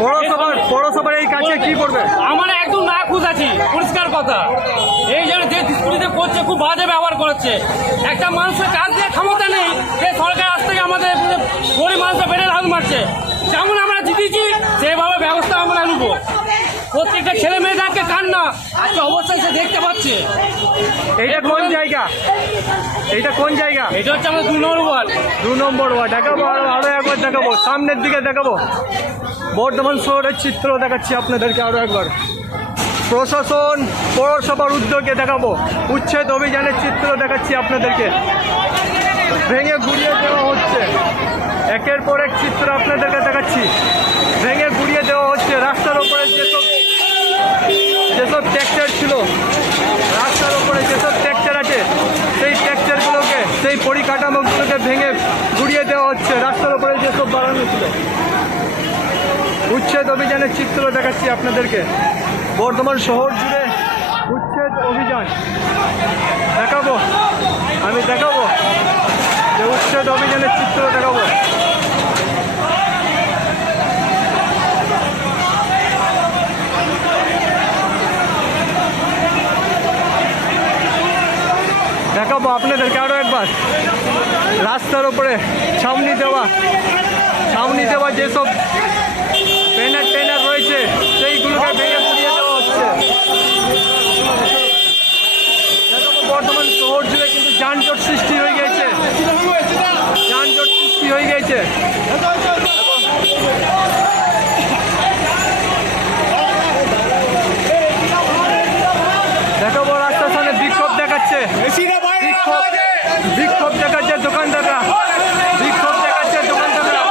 পৌরসভার পৌরসভার এই কাজে কি করবে? আমরা একদম না খুশ আছি পরিষ্কার কথা। এই জন্য যে স্কুটিতে করছে খুব বাজে ব্যবহার করছে। একটা মানুষের কাজ দিয়ে ক্ষমতা নেই যে সরকার আজ থেকে আমাদের গরিব মানুষের পেটের হাত মারছে। যেমন আমরা জিতেছি সেভাবে ব্যবস্থা আমরা নেব। প্রত্যেকটা ছেলে মেয়েদেরকে কান্না আজকে অবস্থায় সে দেখতে পাচ্ছে। এইটা কোন জায়গা? এইটা কোন জায়গা? এটা হচ্ছে আমাদের দু নম্বর ওয়ার্ড। দু নম্বর ওয়ার্ড। দেখাবো আরও আরও একবার দেখাবো। সামনের দিকে দেখাবো। বর্ধমান শহরের চিত্র দেখাচ্ছি আপনাদেরকে আরও একবার। প্রশাসন, পৌরসভার উদ্যোগে দেখাবো। উচ্ছেদ অভিযানের চিত্র দেখাচ্ছি আপনাদেরকে। ভেঙে গুড়িয়ে দেওয়া হচ্ছে। একের পর এক চিত্র আপনাদেরকে দেখাচ্ছি। ভেঙে গুড়িয়ে দেওয়া হচ্ছে। রাস্তার উপরে যেসব যেসব ট্র্যাক্টর ছিল, রাস্তার উপরে যেসব ট্র্যাক্টর আছে, সেই ট্র্যাক্টরগুলোকে সেই পরিকাঠামোগুলোকে ভেঙে গুড়িয়ে দেওয়া হচ্ছে। রাস্তার উপরে যেসব বাড়ানো ছিল। উচ্ছেদ অভিযানের চিত্র দেখাচ্ছি আপনাদেরকে। বর্ধমান শহর জুড়ে উচ্ছেদ অভিযান। দেখাবো। আমি দেখাবো। যে উচ্ছেদ অভিযানের চিত্র দেখাবো। দেখাবো আপনাদেরকে আরও একবার। রাস্তার উপরে ছাউনি দেওয়া। ছাউনি দেওয়া যেসব ব্যানার ট্যানার রয়েছে সেইগুলোকে ভেঙে পুড়িয়ে দেওয়া হচ্ছে। বর্তমান শহর জুড়ে কিন্তু যানজট সৃষ্টি হয়ে গেছে। যানজট সৃষ্টি হয়ে গেছে। দেখাবো রাস্তার সামনে বিক্ষোভ দেখাচ্ছে। বিক্ষোভ বিক্ষোভ দেখাচ্ছে দোকানদাররা বিক্ষোভ দেখাচ্ছে দোকানদাররা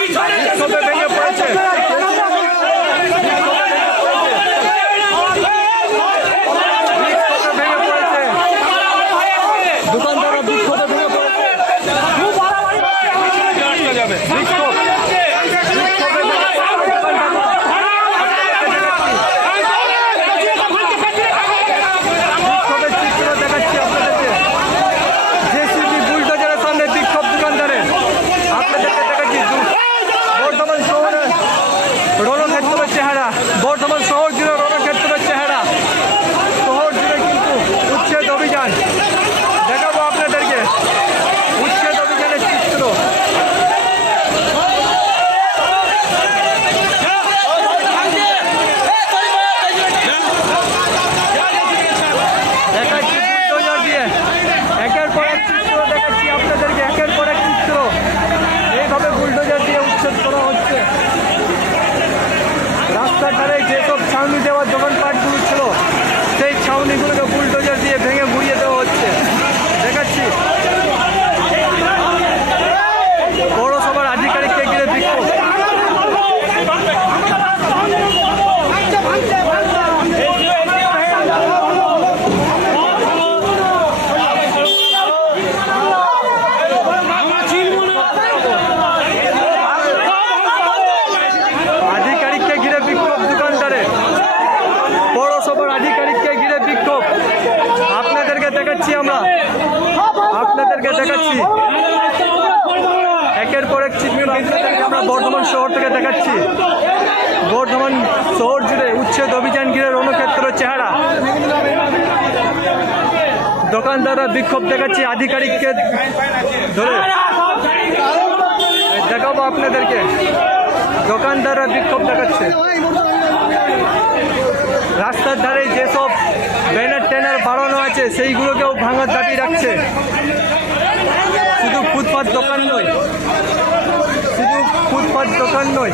বিক্ষোভে ভেঙে পড়েছে বিক্ষোভে ভেঙে পড়েছে দোকানদাররা বিক্ষোভে ভেঙে পড়েছে বিক্ষোভ বিক্ষোভে ভেঙে পড়েছে বিক্ষোভের চিত্র দেখাচ্ছি আপনাদেরকে জেসিবি বুলডোজারের সামনে বিক্ষোভ দোকানদারের আপনাদেরকে দেখাচ্ছি দু- বর্ধমান শহরে রণক্ষেত্রের চেহারা বর্ধমান শহর জুড়ে রণক্ষেত্রের চেহারা শহর জুড়ে কিন্তু উচ্ছেদ অভিযান দেখাবো আপনাদেরকে উচ্ছেদ অভিযানের চিত্র দেখাচ্ছি বুলডোজার দিয়ে একের পর এক চিত্র দেখাচ্ছি আপনাদেরকে একের পর এক চিত্র এইভাবে বুলডোজার দিয়ে উচ্ছেদ করা হচ্ছে রাস্তার ধারে যেসব ছাউনি দেওয়ার দোকানপাটগুলো ছিল সেই ছাউনিগুলোকে বুলডোজার দিয়ে ভেঙে গুড়িয়ে দেওয়া হচ্ছে দেখাচ্ছি পৌরসভার আধিকারিককে ঘিরে বিক্ষোভ আধিকারিককে ঘিরে বিক্ষোভ দোকানদারে পৌরসভার আধিকারিককে ঘিরে বিক্ষোভ আপনাদেরকে দেখাচ্ছি আমরা আপনাদেরকে দেখাচ্ছি একের পর এক চিত্র আপনাদেরকে আমরা বর্ধমান শহর থেকে দেখাচ্ছি। বর্ধমান শহর জুড়ে উচ্ছেদ অভিযান ঘিরে রণক্ষেত্র চেহারা। দোকানদাররা বিক্ষোভ দেখাচ্ছি আধিকারিককে ধরে। দেখাবো আপনাদেরকে। দোকানদাররা বিক্ষোভ দেখাচ্ছে। রাস্তার ধারে যেসব ব্যানার ট্যানার বাড়ানো আছে, সেইগুলোকেও ভাঙার দাবি রাখছে। শুধু ফুটপাত দোকান নয় শুধু ফুটপাত দোকান নয়।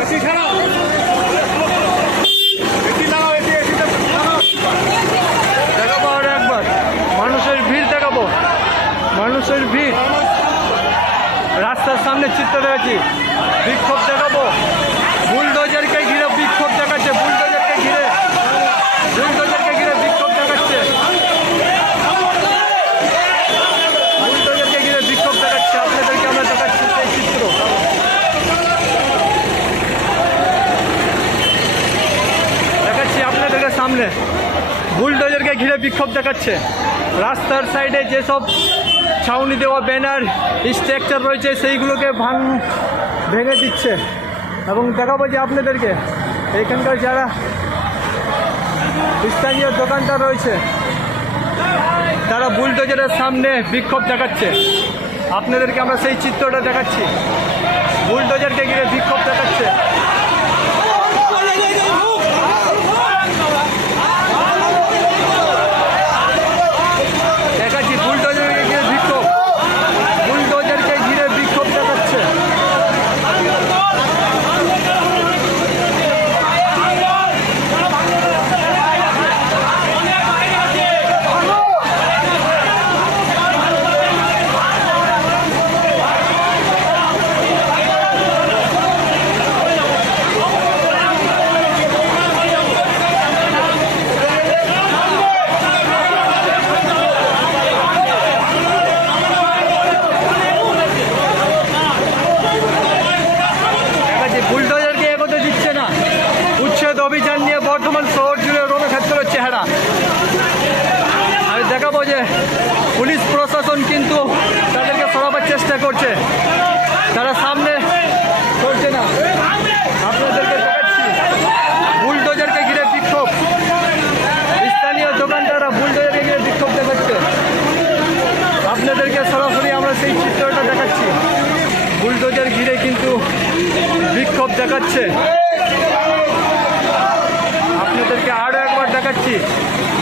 দেখাবো আরও একবার। মানুষের ভিড় দেখাবো। মানুষের ভিড়। রাস্তার সামনে চিত্র দেখাচ্ছি। বিক্ষোভ দেখাবো বুলডোজারকে ঘিরে বিক্ষোভ দেখাচ্ছে বুলডোজারকে ঘিরে বুলডোজারকে ঘিরে বিক্ষোভ দেখাচ্ছে বুলডোজারকে ঘিরে বিক্ষোভ দেখাচ্ছে আপনাদেরকে আমরা দেখাচ্ছি সেই চিত্র বুলডোজারকে ঘিরে বিক্ষোভ দেখাচ্ছে। রাস্তার সাইডে যেসব ছাউনি দেওয়া ব্যানার, স্ট্রাকচার রয়েছে, সেইগুলোকে ভাঙ, ভেঙে দিচ্ছে। এবং দেখাবো যে আপনাদেরকে এখানকার যারা স্থানীয় দোকানটা রয়েছে, তারা বুলডোজারের সামনে বিক্ষোভ দেখাচ্ছে। আপনাদেরকে আমরা সেই চিত্রটা দেখাচ্ছি। বুলডোজারকে ঘিরে বিক্ষোভ দেখাচ্ছি বুলডোজারকে ঘিরে বিক্ষোভ বুলডোজারকে ঘিরে বিক্ষোভ দেখাচ্ছে দেখাচ্ছি বুলডোজারকে এগোতে দিচ্ছে না উচ্ছেদ অভিযান নিয়ে বর্ধমান শহর জুড়ে রণক্ষেত্রের চেহারা আমি দেখাবো যে পুলিশ প্রশাসন কিন্তু তাদেরকে সরাবার চেষ্টা করছে তারা সামনে করছে না আপনাদেরকে দেখাচ্ছি বুলডোজারকে ঘিরে বিক্ষোভ স্থানীয় দোকানদাররা বুলডোজারকে ঘিরে বিক্ষোভ দেখাচ্ছে আপনাদেরকে সরাসরি আমরা সেই চিত্রটা দেখাচ্ছি বুলডোজার ঘিরে কিন্তু বিক্ষোভ দেখাচ্ছে। আপনাদেরকে আরও একবার দেখাচ্ছি।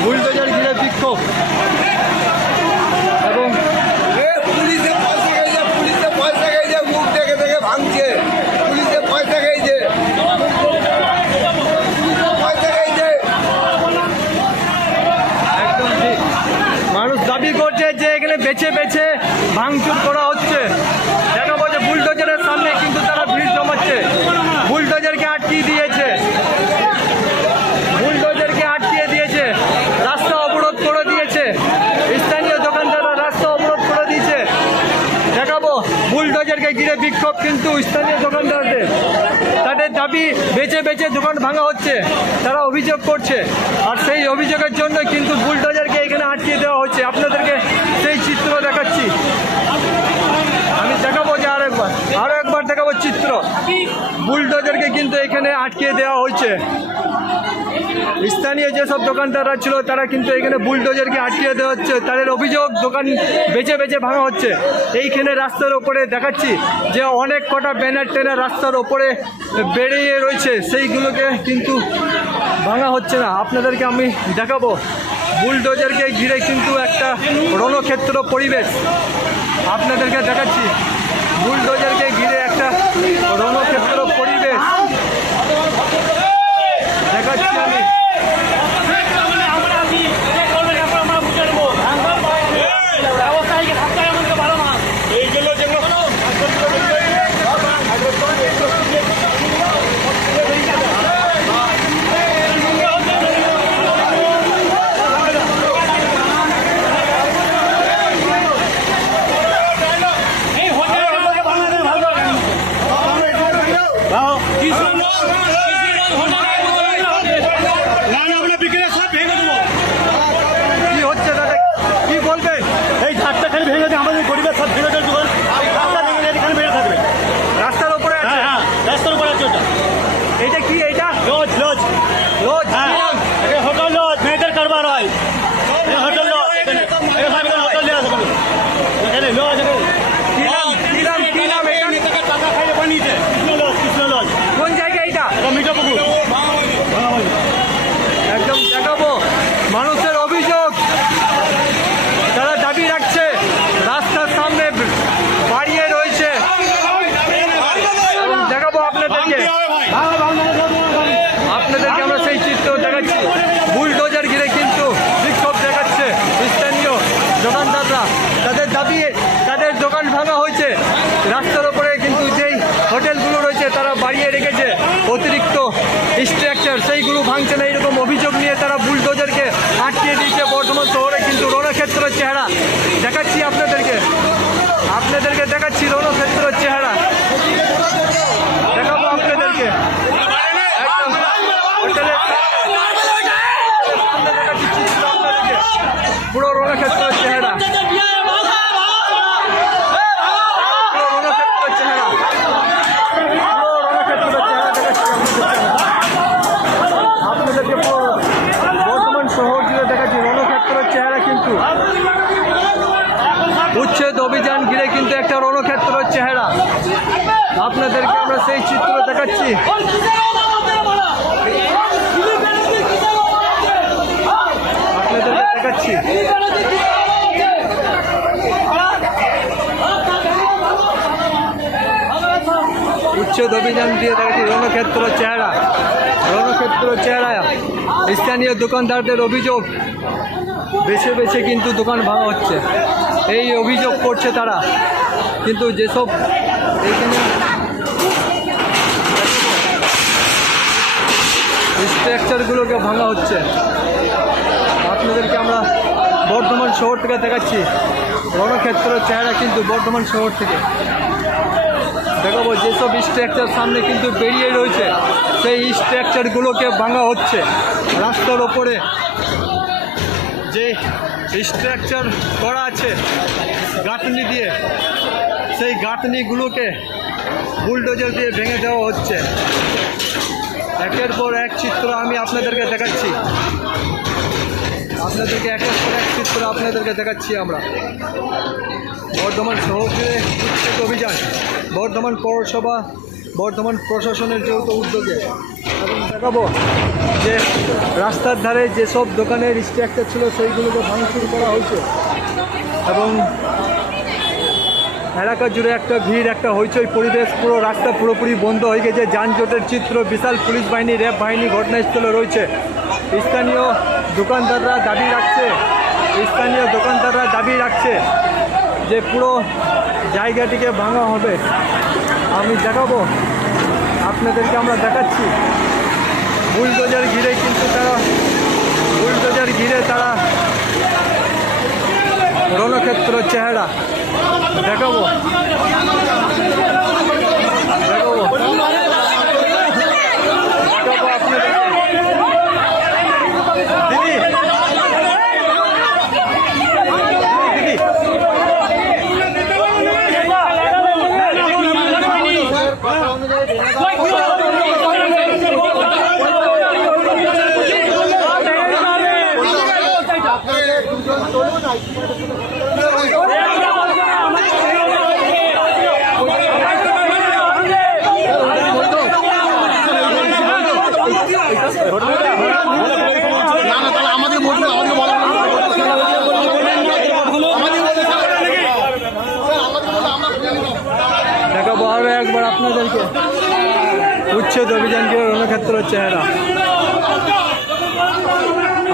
বুলডোজার ঘিরে বিক্ষোভ। বুলডোজারকে ঘিরে বিক্ষোভ কিন্তু স্থানীয় দোকানদারদের। তাদের দাবি বেঁচে বেচে দোকান ভাঙা হচ্ছে, তারা অভিযোগ করছে। আর সেই অভিযোগের জন্য কিন্তু বুলডোজারকে এখানে আটকে দেওয়া হচ্ছে। আপনাদেরকে সেই চিত্র দেখাচ্ছি। আমি দেখাবো যে আরও একবার আরও একবার দেখাবো চিত্র। বুলডোজারকে কিন্তু এখানে আটকিয়ে দেওয়া হয়েছে। স্থানীয় যেসব দোকানদাররা ছিল, তারা কিন্তু এখানে বুলডোজারকে আটকিয়ে দেওয়া হচ্ছে। তাদের অভিযোগ দোকান বেচে বেচে ভাঙা হচ্ছে। এইখানে রাস্তার ওপরে দেখাচ্ছি যে অনেক কটা ব্যানার ট্যানার রাস্তার ওপরে বেরিয়ে রয়েছে। সেইগুলোকে কিন্তু ভাঙা হচ্ছে না। আপনাদেরকে আমি দেখাবো। বুলডোজারকে ঘিরে কিন্তু একটা রণক্ষেত্র পরিবেশ। আপনাদেরকে দেখাচ্ছি। বুলডোজারকে ঘিরে একটা রণক্ষেত্র পরিবেশ দেখাচ্ছি আমি আমরা আছি যে করবে তারপর আমরা বুঝে নেব ব্যবস্থা এগিয়ে থাকতে হবে আমাদেরকে ভালো মাছ এইগুলো যেগুলো এই হোটেল আমাকে ভালো লাগে ভালো লাগে কৃষ্ণ কি আপনাদেরকে আমরা সেই চিত্র দেখাচ্ছি। বুলডোজার ঘিরে কিন্তু বিক্ষোভ দেখাচ্ছে স্থানীয় দোকানদাররা। তাদের দাবি, তাদের দোকান ভাঙা হয়েছে। রাস্তার ওপরে কিন্তু যেই হোটেলগুলো রয়েছে, তারা বাড়িয়ে রেখেছে। অতিরিক্ত স্ট্রাকচার সেইগুলো ভাঙছে না। এরকম অভিযোগ নিয়ে তারা বুলডোজারকে আটকিয়ে দিয়েছে। বর্ধমান শহরে কিন্তু রণক্ষেত্রের চেহারা। দেখাচ্ছি আপনাদেরকে। আপনাদেরকে দেখাচ্ছি রণক্ষেত্রের চেহারা। দেখাবো আপনাদেরকে। পুরো রণক্ষেত্র রণক্ষেত্র চেহারা। আপনাদেরকে বর্তমান শহর জুড়ে দেখাচ্ছি রণক্ষেত্র চেহারা কিন্তু উচ্ছেদ অভিযান ঘিরে কিন্তু একটা রণক্ষেত্র চেহারা। আপনাদেরকে আমরা সেই চিত্র দেখাচ্ছি। আপনাদেরকে দেখাচ্ছি। উচ্ছেদ অভিযান দিয়ে দেখাচ্ছি রণক্ষেত্র চেহারা। রণক্ষেত্র চেহারা। স্থানীয় দোকানদারদের অভিযোগ। বেছে বেছে কিন্তু দোকান ভাঙা হচ্ছে। এই অভিযোগ করছে তারা। কিন্তু যেসব এইখানে স্ট্রাকচারগুলোকে ভাঙা হচ্ছে। আপনাদেরকে আমরা বর্ধমান শহর থেকে দেখাচ্ছি। রণক্ষেত্র চেহারা কিন্তু বর্ধমান শহর থেকে। দেখাবো যেসব স্ট্রাকচার সামনে কিন্তু বেরিয়ে রয়েছে, সেই স্ট্রাকচারগুলোকে ভাঙা হচ্ছে। রাস্তার ওপরে যে স্ট্রাকচার করা আছে গাঁথনি দিয়ে, সেই গাঁথনিগুলোকে বুলডোজার দিয়ে ভেঙে দেওয়া হচ্ছে। একের পর এক চিত্র আমি আপনাদেরকে দেখাচ্ছি। আপনাদেরকে একের পর এক চিত্র আপনাদেরকে দেখাচ্ছি আমরা। বর্ধমান শহর উচ্ছেদ অভিযান, বর্ধমান পৌরসভা, বর্ধমান প্রশাসনের যৌথ উদ্যোগে। এবং দেখাবো যে রাস্তার ধারে যেসব দোকানের স্ট্রাকচার ছিল, সেইগুলোকে ভাঙচুর করা হয়েছে। এবং এলাকা জুড়ে একটা ভিড়, একটা হইচই পরিবেশ, পুরো রাস্তা পুরোপুরি বন্ধ হয়ে গেছে। যানজটের চিত্র, বিশাল পুলিশ বাহিনী, র্যাব বাহিনী ঘটনাস্থলে রয়েছে। স্থানীয় দোকানদাররা দাবি রাখছে, স্থানীয় দোকানদাররা দাবি রাখছে যে পুরো জায়গাটিকে ভাঙা হবে। আমি দেখাবো, আপনাদেরকে আমরা দেখাচ্ছি। বুলডোজার ঘিরে কিন্তু তারা, বুলডোজার ঘিরে তারা রণক্ষেত্র চেহারা দেখাবো দেখাবো আপনাদেরকে দিদি দিদি না না তাহলে আমাদের বলুন আমাদের বলা দেখাবো আরও একবার আপনাদেরকে উচ্ছেদ অভিযান দিয়ে রণক্ষেত্র চেহারা।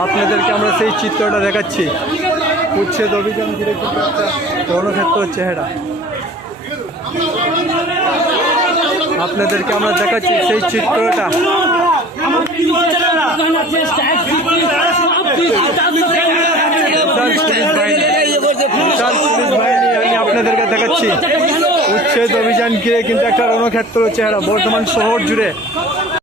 আপনাদেরকে আমরা সেই চিত্রটা দেখাচ্ছি। উচ্ছেদ অভিযান ঘিরে কিন্তু একটা রণক্ষেত্র চেহারা। আপনাদেরকে আমরা দেখাচ্ছি সেই চিত্রটা। আপনাদেরকে দেখাচ্ছি। উচ্ছেদ অভিযান গিয়ে কিন্তু একটা রণক্ষেত্র চেহারা বর্তমান শহর জুড়ে।